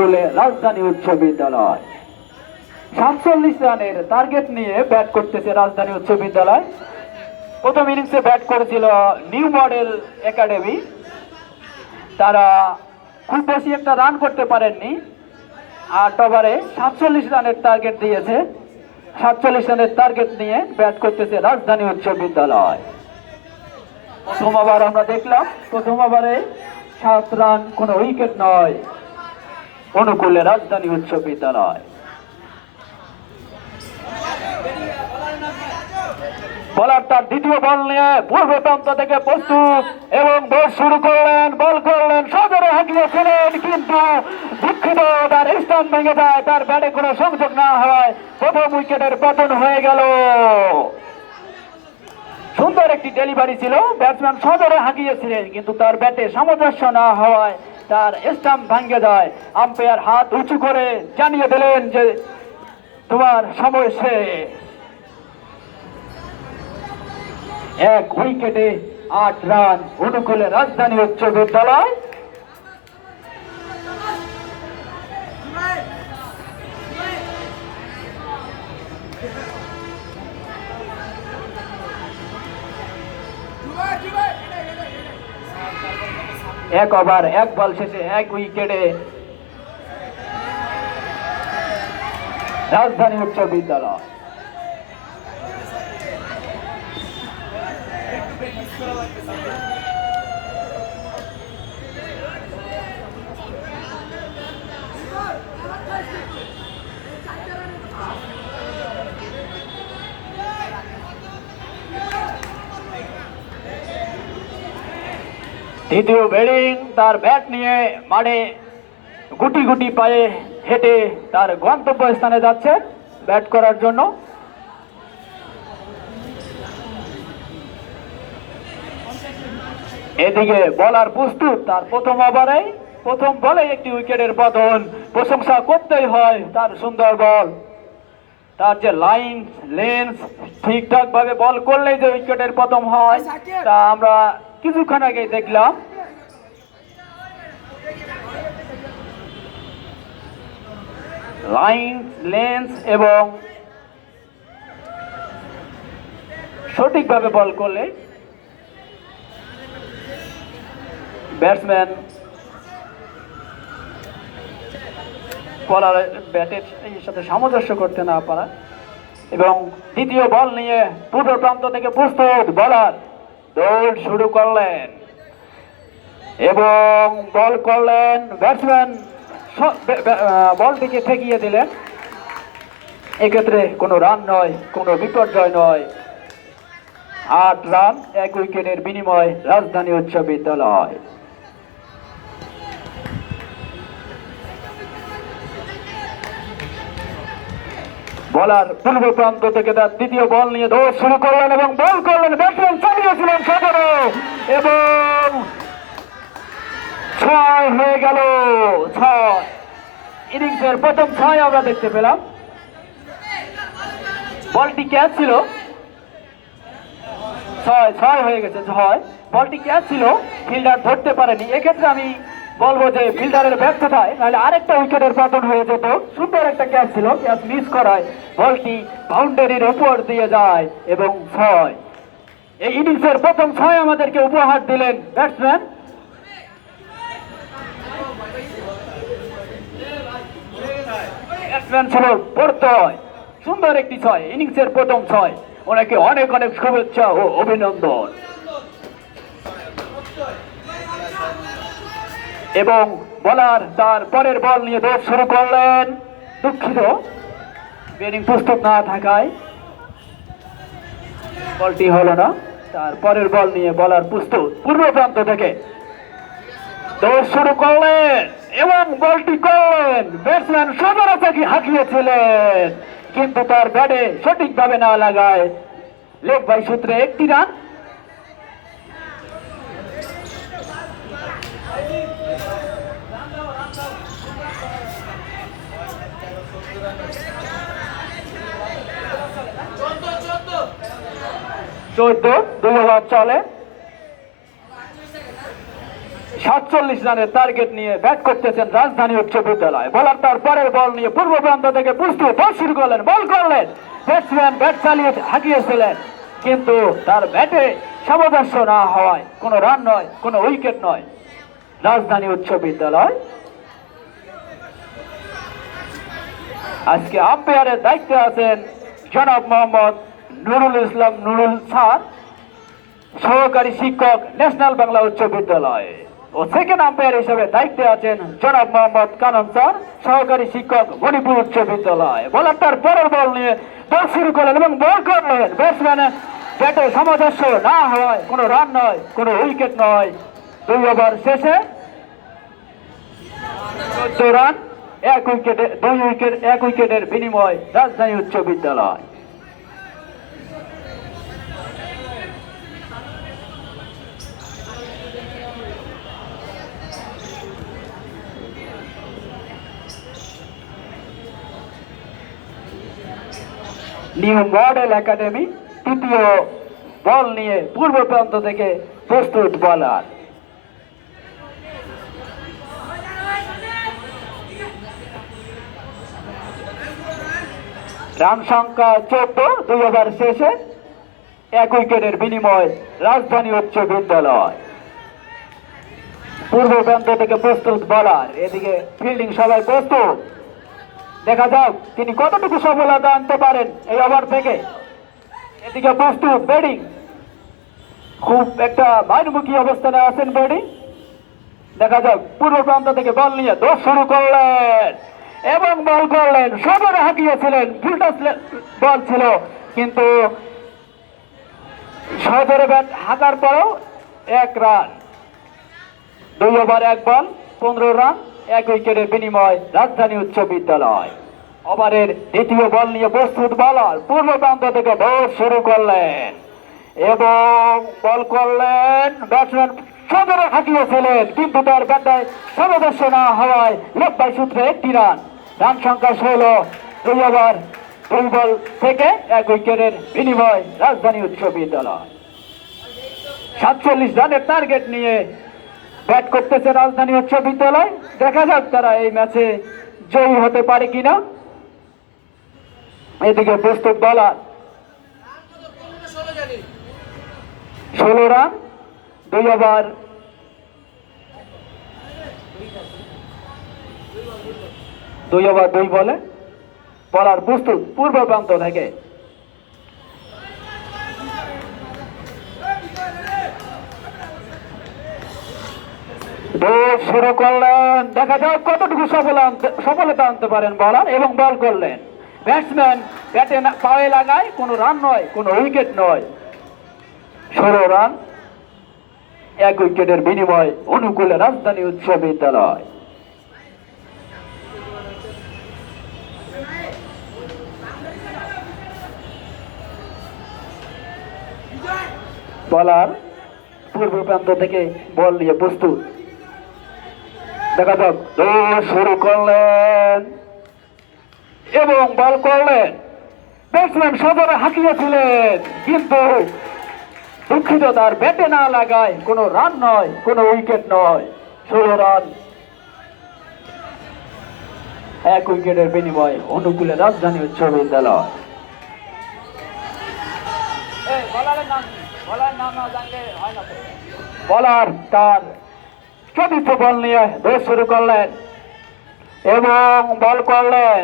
অনুকূলে রাজধানী উচ্চ বিদ্যালয়। 47 রানের টার্গেট নিয়ে ব্যাট করতেছে রাজধানী উচ্চ বিদ্যালয়। প্রথম ইনিংসে ব্যাট করেছিল নিউ মডেল একাডেমি। তারা খুব বেশি একটা রান করতে পারেননি। 8 ওভারে 47 রানের টার্গেট দিয়েছে। 47 রানের টার্গেট নিয়ে ব্যাট করতেছে রাজধানী উচ্চ বিদ্যালয়। প্রথম ওভার আমরা দেখলাম, প্রথম ওভারে 7 রান, কোনো উইকেট নয়, অনুকূলে রাজধানী উচ্চ বিদ্যালয়। বলার তার দ্বিতীয় বল নিয়ে পূর্ব প্রান্ত থেকে প্রস্তুত এবং বল শুরু করলেন, বল করলেন, সজোরে হাঁকিয়েছিলেন, কিন্তু দুঃখিত তার স্টাম্প ভেঙে যায়, তার ব্যাটে কোনো সংযোগ না হয়, প্রথম উইকেটের পতন হয়ে গেল। সুন্দর একটি ডেলিভারি ছিল, ব্যাটসম্যান সজোরে হাঁকিয়েছিলেন, কিন্তু তার ব্যাটে সামঞ্জস্য না হওয়ায় তার স্টাম্প ভেঙে যায়। আম্পায়ার হাত উঁচু করে জানিয়ে দিলেন যে তোমার সময় শেষ। 1 উইকেটে 8 রান, অনুকূলে রাজধানী উচ্চ বিদ্যালয়। এক ওভার 1 বল শেষে 1 উইকেটে রাজধানী উচ্চ বিদ্যালয়। দ্বিতীয় ব্যাটিং, তার ব্যাট নিয়ে মাঠে গুটি গুটি পায়ে হেঁটে তার গন্তব্য স্থানে যাচ্ছে ব্যাট করার জন্য। এদিকে বলার প্রস্তুত, তার প্রথম ওভারে প্রথম বলে একটি উইকেটের পতন। প্রশংসা করতেই হয় তার সুন্দর বল, তার যে লাইন লেন্স ঠিকঠাক ভাবে বল করলেই যে উইকেটের পতন হয় তা আমরা কিছুক্ষণ আগে দেখলাম। লাইন লেন্স এবং সঠিকভাবে বল করলে ব্যাটসম্যান বলার ব্যাটের সাথে সামঞ্জস্য করতে না পারা। এবং দ্বিতীয় বল নিয়ে পূর্ব প্রান্ত থেকে প্রস্তুত বলার দৌড় শুরু করলেন এবং বল করলেন, ব্যাটসম্যান বলটিকে ঠেকিয়ে দিলেন। এক্ষেত্রে কোনো রান নয়, কোনো বিপর্যয় নয়। 8 রান 1 উইকেটের বিনিময়ে রাজধানী উচ্চ বিদ্যালয়। বলার পূর্ব প্রান্ত থেকে তার দ্বিতীয় বল নিয়ে দৌড় শুরু করলেন এবং বল করলেন, ব্যাটসম্যান চালিয়েছিলেন সজোরে এবং 6 হয়ে গেল। 6 ইনিংসের প্রথম 6 আমরা দেখতে পেলাম। বলটি ক্যাচ ছিল, 6 হয়ে গেছে। 6 বলটি ক্যাচ ছিল, ফিল্ডার ধরতে পারেনি। এক্ষেত্রে আমি বলবো যে ফিল্ডারের ব্যর্থতায়, নাহলে আরেকটা উইকেটের পতন হয়ে যেত। সুন্দর একটা ক্যাচ ছিল, ক্যাচ মিস করায় বলটি বাউন্ডারির উপর দিয়ে যায় এবং 6। এই ইনিংসের প্রথম 6 আমাদেরকে উপহার দিলেন ব্যাটসম্যান। ব্যাটসম্যান ছিল প্রত্যয়। সুন্দর একটি 6, ইনিংসের প্রথম 6। ওনাকে অনেক অনেক শুভেচ্ছা ও অভিনন্দন। এবং বলার তার পরের বল নিয়ে দৌড় শুরু করলেন। দুঃখিত, ব্যাটিং প্রস্তুত না থাকায় বলটি হলো না। তার পরের বল নিয়ে বলার প্রস্তুত, পূর্ব প্রান্ত থেকে দৌড় শুরু করলেন এবং বলটি করলেন। ব্যাটসম্যান সজোরে তাকে হাঁকিয়েছিলেন, কিন্তু তার ব্যাটে সঠিকভাবে না লাগায় লেগ বাই সূত্রে 1টি রান। চোদ্দ 2 ওভার চলে। 47 রানের টার্গেট নিয়ে ব্যাট করতেছেন রাজধানী উচ্চ বিদ্যালয়। বলার তার পরের বল নিয়ে পূর্ব প্রান্ত থেকে প্রস্তুত, বল শুরু করলেন, বল করলেন। ব্যাটসম্যান ব্যাট চালিয়ে হাঁকিয়েছিলেন, কিন্তু তার ব্যাটে সামঞ্জস্য না হওয়ায় কোনো রান নয়, কোনো উইকেট নয়। রাজধানী উচ্চ বিদ্যালয় আজকে আম্পায়ারের দায়িত্বে আছেন জনাব মোহাম্মদ নুরুল ইসলাম নুরুল স্যার, সহকারী শিক্ষক, ন্যাশনাল বাংলা উচ্চ বিদ্যালয়। ও সেকেন্ড আম্পায়ার হিসেবে দায়িত্বে আছেন জনাব মোহাম্মদ কানন স্যার, সহকারী শিক্ষক, মণিপুর উচ্চ বিদ্যালয়। বলার তার পরের বল নিয়ে বল শুরু করলেন এবং বল করলেন। ব্যাটসম্যানের ব্যাটে সামঞ্জস্য না হওয়ায় কোনো রান নয়, কোনো উইকেট নয়। 2 ওভার শেষে 14 রান, 1 উইকেটের বিনিময় রাজধানী উচ্চ বিদ্যালয়। নিউ মডেল একাডেমি তৃতীয় বল নিয়ে পূর্ব প্রান্ত থেকে প্রস্তুত বলার। রান সংখ্যা 14, 2 ওভার শেষে 1 উইকেটের বিনিময় রাজধানী উচ্চ বিদ্যালয়। পূর্ব প্রান্ত থেকে প্রস্তুত বলার, এদিকে ফিল্ডিং সবাই প্রস্তুত। দেখা যাক তিনি কতটুকু সফলতা আনতে পারেন এই ওভার থেকে। এদিকে প্রস্তুত ব্যাটিং, খুব একটা বাইরমুখী অবস্থানে আছেন ব্যাটিং। দেখা যাক পূর্ব প্রান্ত থেকে বল নিয়ে দোষ শুরু করলেন এবং বল করলেন। সদরে হাঁকিয়েছিলেন, ফিল্টার বল ছিল, কিন্তু সদরে ব্যাট হাঁকার পরেও 1 রান। 2 ওভার 1 বল, 15 রান, 1 উইকেটের বিনিময় রাজধানী উচ্চ বিদ্যালয়। ওভারের দ্বিতীয় বল নিয়ে প্রস্তুত বলার, পূর্ব প্রান্ত থেকে বল শুরু করলেন এবং বল করলেন। ব্যাটসম্যান সদরে হাঁকিয়েছিলেন, কিন্তু তার ব্যাটায় সামঞ্জস্য না হওয়ায় লেগ বাই সূত্রে 1 রান। রান সংখ্যা 16, 2 ওভার 2 বল থেকে 1 উইকেটের বিনিময় রাজধানী উচ্চ বিদ্যালয়। 47 রানের টার্গেট নিয়ে ব্যাট করতেছে রাজধানী উচ্চ বিদ্যালয়। দেখা যাক তারা এই ম্যাচে জয়ী হতে পারে কিনা। এদিকে প্রস্তুত বলার, 16 রান, 2 ওভার 2 বলে। বলার প্রস্তুত পূর্ব প্রান্ত থেকে। দৌড় শুরু করলেন, দেখা যাক কতটুকু সফলতা আনতে পারেন বলার, এবং বল করলেন। ব্যাটসম্যান ব্যাটে পায়ে লাগায়, কোনো রান নয়, কোনো উইকেট নয়। 16 রান, 1 উইকেটের বিনিময় অনুকূলে রাজধানী উচ্চ বিদ্যালয়। বলার পূর্ব প্রান্ত থেকে বল নিয়ে প্রস্তুত। দেখা যাক দৌড় শুরু করলেন এবং বল করলেন। ব্যাটসম্যান সদরে হাঁকিয়েছিলেন, কিন্তু দুঃখিত তার ব্যাটে না লাগায় কোনো রান নয়, কোনো উইকেট নয়। 16 রান, 1 উইকেটের বিনিময় অনুকূলে রাজধানী উচ্চ বিদ্যালয়। বলার তার চতুর্থ বল নিয়ে দৌড় শুরু করলেন এবং বল করলেন।